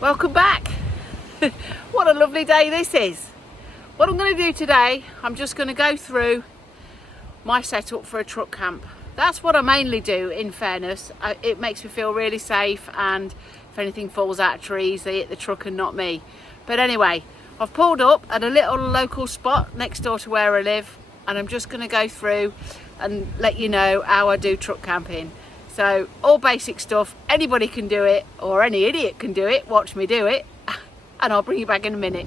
Welcome back. What a lovely day this is. What I'm going to do today, I'm just going to go through my setup for a truck camp. That's what I mainly do, in fairness. It makes me feel really safe, and if anything falls out of trees, they hit the truck and not me. But anyway, I've pulled up at a little local spot next door to where I live, and I'm just going to go through and let you know how I do truck camping. So all basic stuff, anybody can do it, or any idiot can do it. Watch me do it and I'll bring you back in a minute.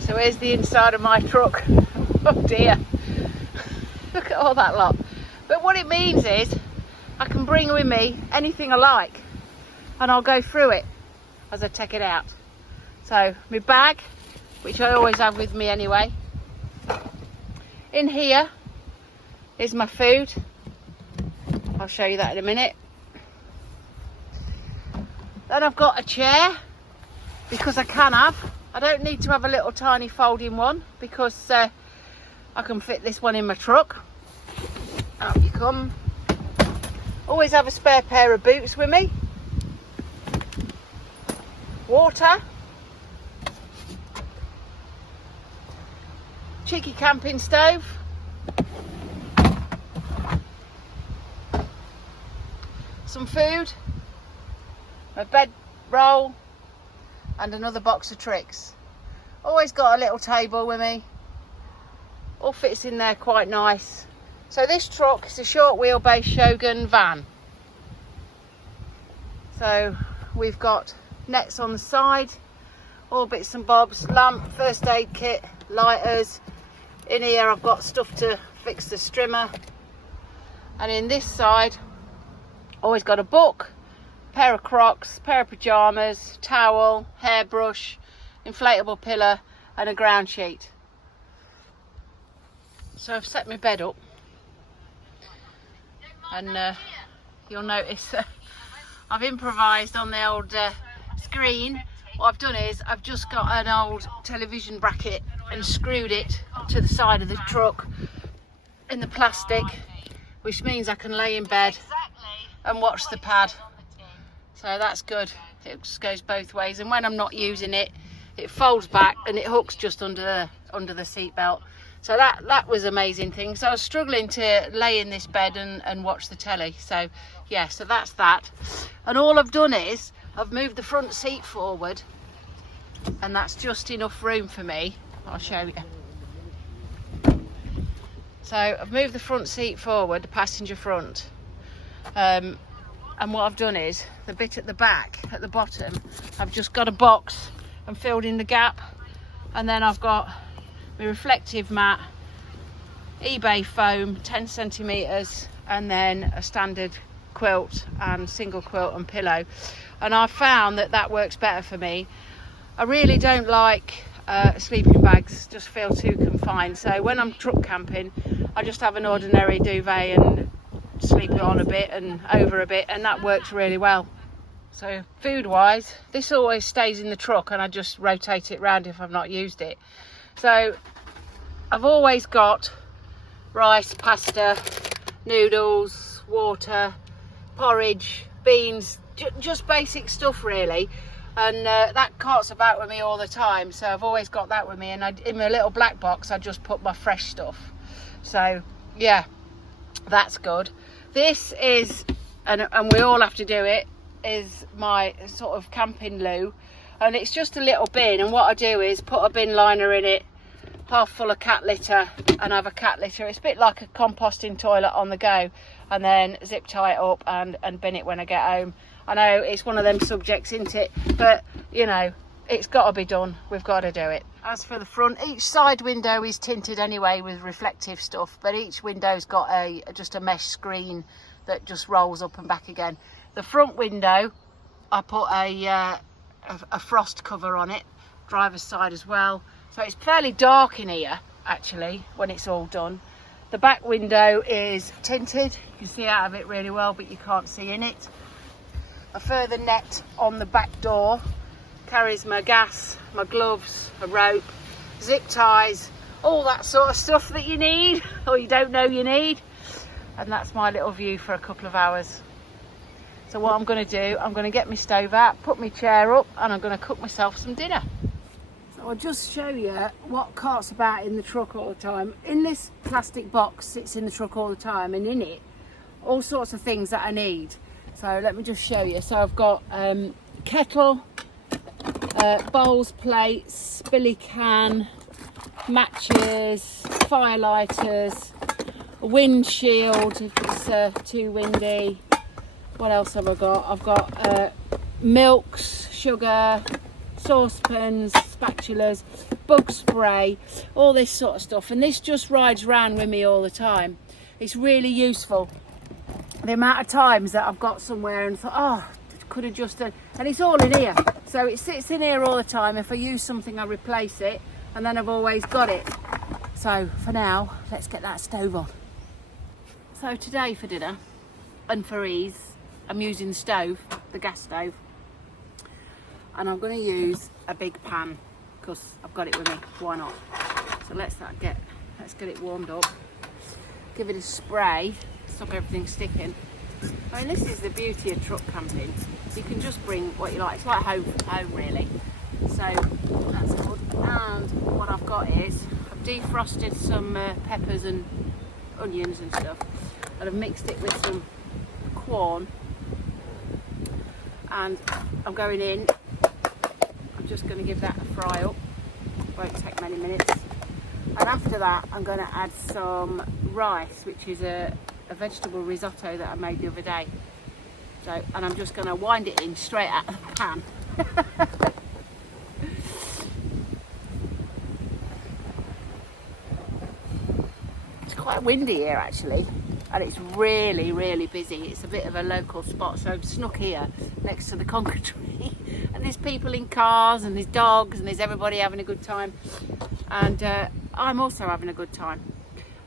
So here's the inside of my truck. Oh dear, look at all that lot. But what it means is I can bring with me anything I like, and I'll go through it as I take it out. So my bag, which I always have with me anyway. In here is my food. I'll show you that in a minute. Then I've got a chair, because I can have. I don't need to have a little tiny folding one, because I can fit this one in my truck. Out you come. Always have a spare pair of boots with me. Water. Cheeky camping stove. Some food, my bed roll, and another box of tricks. Always got a little table with me. All fits in there quite nice. So this truck is a short wheelbase Shogun van. So we've got nets on the side, all bits and bobs, lamp, first aid kit, lighters. In here I've got stuff to fix the strimmer. And in this side, always got a book, pair of Crocs, pair of pyjamas, towel, hairbrush, inflatable pillow, and a ground sheet. So I've set my bed up, and you'll notice I've improvised on the old screen. What I've done is I've just got an old television bracket and screwed it to the side of the truck in the plastic, which means I can lay in bed and watch the pad. So that's good. It just goes both ways, and when I'm not using it, it folds back and it hooks just under the seat belt. So that was an amazing thing. So I was struggling to lay in this bed and watch the telly. So yeah, so that's that. And all I've done is I've moved the front seat forward, and that's just enough room for me. I'll show you. So I've moved the front seat forward, the passenger front. And what I've done is the bit at the back, at the bottom, I've just got a box and filled in the gap, and then I've got my reflective mat, eBay foam 10 centimeters, and then a standard quilt and single quilt and pillow. And I found that works better for me. I really don't like sleeping bags, just feel too confined. So when I'm truck camping, I just have an ordinary duvet and sleep it on a bit and over a bit, and that works really well. So food wise, this always stays in the truck, and I just rotate it round if I've not used it. So I've always got rice, pasta, noodles, water, porridge, beans, just basic stuff really. And that carts about with me all the time, so I've always got that with me. And in my little black box I just put my fresh stuff. So yeah, that's good. This is, and we all have to do it, is my sort of camping loo, and it's just a little bin. And what I do is put a bin liner in it, half full of cat litter, and have a cat litter. It's a bit like a composting toilet on the go, and then zip tie it up and bin it when I get home. I know it's one of them subjects, isn't it? But you know, it's got to be done. We've got to do it. As for the front, each side window is tinted anyway with reflective stuff, but each window's got just a mesh screen that just rolls up and back again. The front window, I put a frost cover on it, driver's side as well. So it's fairly dark in here actually when it's all done. The back window is tinted. You can see out of it really well, but you can't see in it. A further net on the back door carries my gas, my gloves, a rope, zip ties, all that sort of stuff that you need or you don't know you need. And that's my little view for a couple of hours. So what I'm going to do, I'm going to get my stove out, put my chair up, and I'm going to cook myself some dinner. So I'll just show you what cart's about in the truck all the time. In this plastic box sits in the truck all the time, and in it all sorts of things that I need. So let me just show you. So I've got kettle, bowls, plates, billy can, matches, fire lighters, a windshield if it's too windy. What else have I got? I've got milks, sugar, saucepans, spatulas, bug spray, all this sort of stuff. And this just rides around with me all the time. It's really useful. The amount of times that I've got somewhere and thought, oh, could have just done, and it's all in here. So it sits in here all the time. If I use something, I replace it, and then I've always got it. So for now, let's get that stove on. So today for dinner, and for ease, I'm using the stove, the gas stove, and I'm going to use a big pan because I've got it with me. Why not? So let's get it warmed up. Give it a spray, stop everything sticking. I mean, this is the beauty of truck camping. You can just bring what you like. It's like home from home, really. So that's good. And what I've got is I've defrosted some peppers and onions and stuff, and I've mixed it with some corn. And I'm going in. I'm just going to give that a fry up. Won't take many minutes. And after that, I'm going to add some rice, which is a vegetable risotto that I made the other day. So, and I'm just going to wind it in straight out of the pan. It's quite windy here actually, and it's really, really busy. It's a bit of a local spot, so I've snuck here next to the conker tree, and there's people in cars, and there's dogs, and there's everybody having a good time, and I'm also having a good time.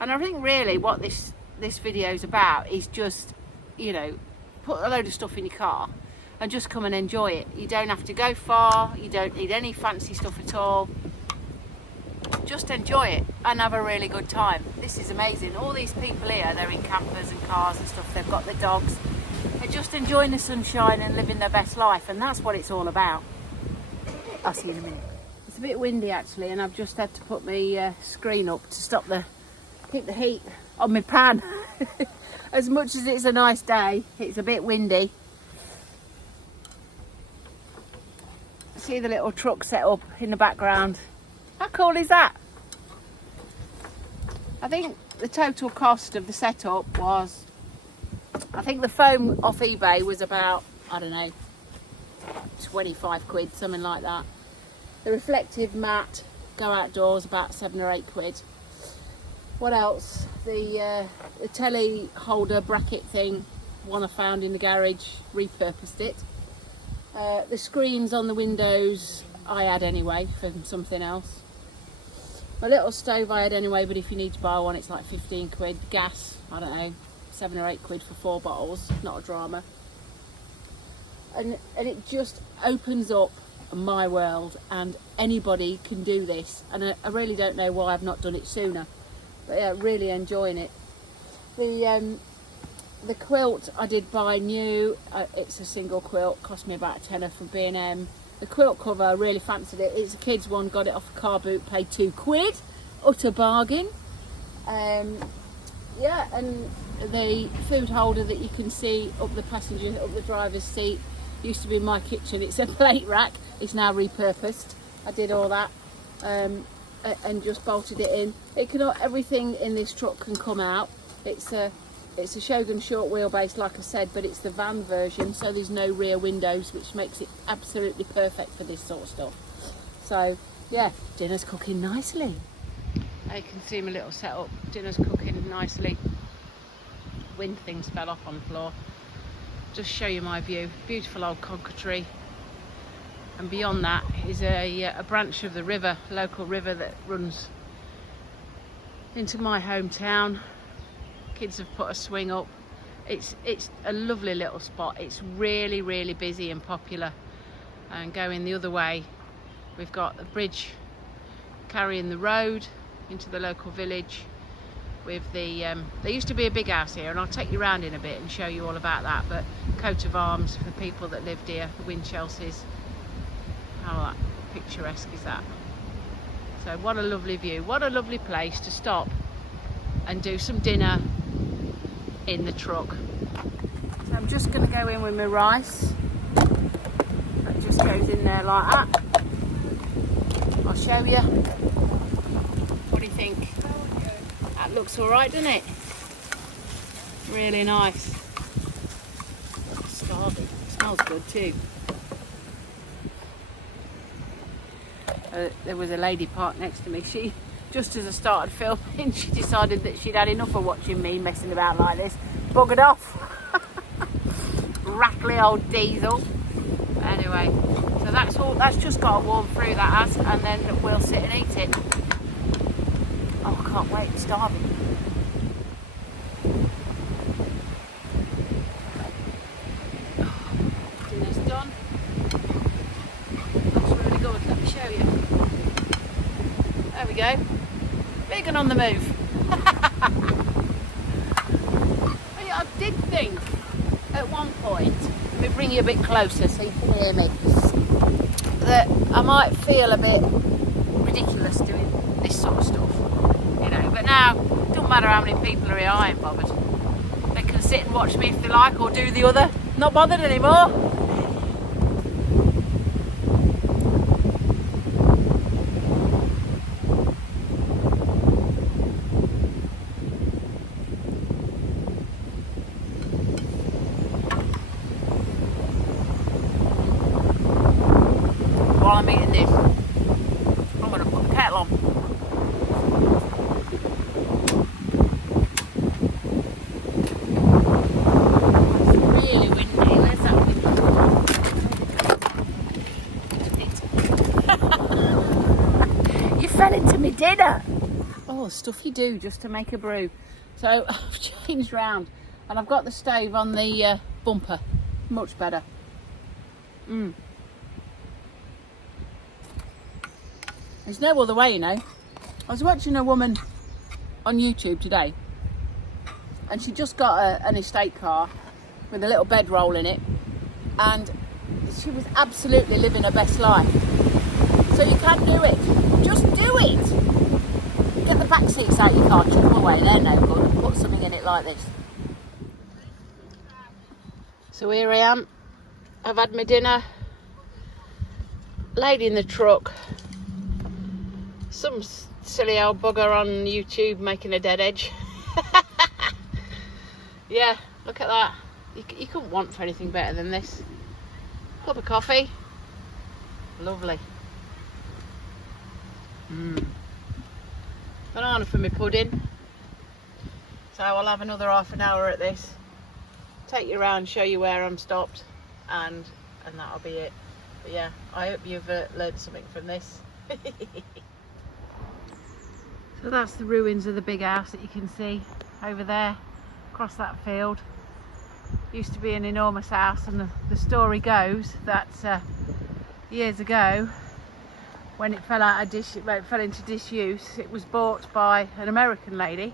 And I think really what this video is about is just, you know, put a load of stuff in your car and just come and enjoy it. You don't have to go far, you don't need any fancy stuff at all. Just enjoy it and have a really good time. This is amazing. All these people here, they're in campers and cars and stuff, they've got their dogs. They're just enjoying the sunshine and living their best life, and that's what it's all about. I'll see you in a minute. It's a bit windy actually, and I've just had to put my screen up to stop keep the heat on my pan. As much as it's a nice day, it's a bit windy. See the little truck set up in the background. How cool is that? I think the total cost of the setup was, I think the foam off eBay was about, I don't know, 25 quid, something like that. The reflective mat, go outdoors, about 7 or 8 quid. What else? The telly holder bracket thing, one I found in the garage, repurposed it. The screens on the windows I had anyway from something else. My little stove I had anyway, but if you need to buy one, it's like 15 quid. Gas, I don't know, 7 or 8 quid for 4 bottles, not a drama. And it just opens up my world, and anybody can do this. And I really don't know why I've not done it sooner. But yeah, really enjoying it. The quilt I did buy new. It's a single quilt, cost me about a tenner from B&M. The quilt cover, I really fancied it. It's a kid's one, got it off a car boot, paid 2 quid. Utter bargain. Yeah, and the food holder that you can see up the driver's seat used to be in my kitchen. It's a plate rack. It's now repurposed. I did all that. And just bolted it in. Everything in this truck can come out. It's a Shogun short wheelbase, like I said, but it's the van version, so there's no rear windows, which makes it absolutely perfect for this sort of stuff. So yeah, dinner's cooking nicely. You can see my little setup. Dinner's cooking nicely. Wind things fell off on the floor. Just show you my view. Beautiful old conker tree. And beyond that is a branch of the river, local river that runs into my hometown. Kids have put a swing up. It's a lovely little spot. It's really, really busy and popular. And going the other way, we've got a bridge carrying the road into the local village. with the there used to be a big house here, and I'll take you around in a bit and show you all about that, but coat of arms for people that lived here, the Winchelseas. How picturesque is that? So what a lovely view, what a lovely place to stop and do some dinner in the truck. So I'm just going to go in with my rice. That just goes in there like that. I'll show you. What do you think? That looks alright, doesn't it? Really nice. Starving. Smells good too. There was a lady parked next to me. She, just as I started filming, she decided that she'd had enough of watching me messing about like this. Buggered off. Rattly old diesel. Anyway, so that's all. That's just got to warm through, that has, and then we'll sit and eat it. Oh, I can't wait. It's starving. Dinner's done. Looks really good. Let me show you. There we go. Big and on the move. I did think at one point, let me bring you a bit closer so you can hear me, that I might feel a bit ridiculous doing this sort of stuff, you know, but now it doesn't matter how many people are here, I ain't bothered. They can sit and watch me if they like, or do the other. Not bothered anymore. While I'm eating this, I'm going to put the kettle on. It's really windy. Where's that wind? You fell into me dinner. Oh, stuff you do just to make a brew. So I've changed round and I've got the stove on the bumper. Much better. There's no other way, you know. I was watching a woman on YouTube today, and she just got an estate car with a little bedroll in it, and she was absolutely living her best life. So you can do it. Just do it. Get the back seats out your car, chuck them away, they're no good, and put something in it like this. So here I am. I've had my dinner, laid in the truck. Some silly old bugger on YouTube making a dead edge. Yeah, look at that. You couldn't want for anything better than this. Cup of coffee. Lovely. Banana for my pudding. So I'll have another half an hour at this. Take you around, show you where I'm stopped, and that'll be it. But yeah, I hope you've learned something from this. So that's the ruins of the big house that you can see over there across that field. Used to be an enormous house, and the story goes that years ago, when it fell into disuse, it was bought by an American lady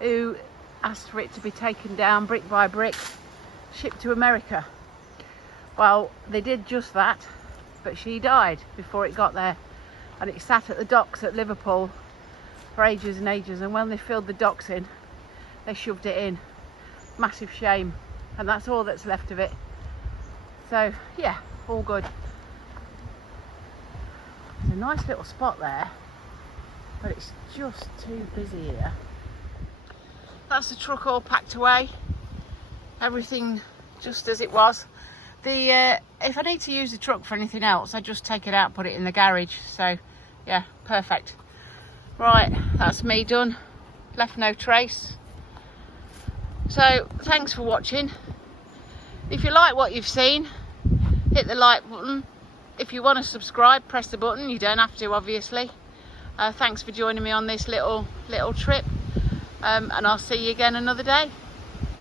who asked for it to be taken down brick by brick, shipped to America. Well, they did just that, but she died before it got there, and it sat at the docks at Liverpool for ages and ages, and when they filled the docks in, they shoved it in. Massive shame, and that's all that's left of it. So yeah, all good. There's a nice little spot there, but it's just too busy here. That's the truck all packed away, everything just as it was. If I need to use the truck for anything else, I just take it out, put it in the garage. So yeah, perfect. Right, that's me done. Left no trace. So thanks for watching. If you like what you've seen, hit the like button. If you want to subscribe, press the button. You don't have to, obviously. Thanks for joining me on this little trip, and I'll see you again another day.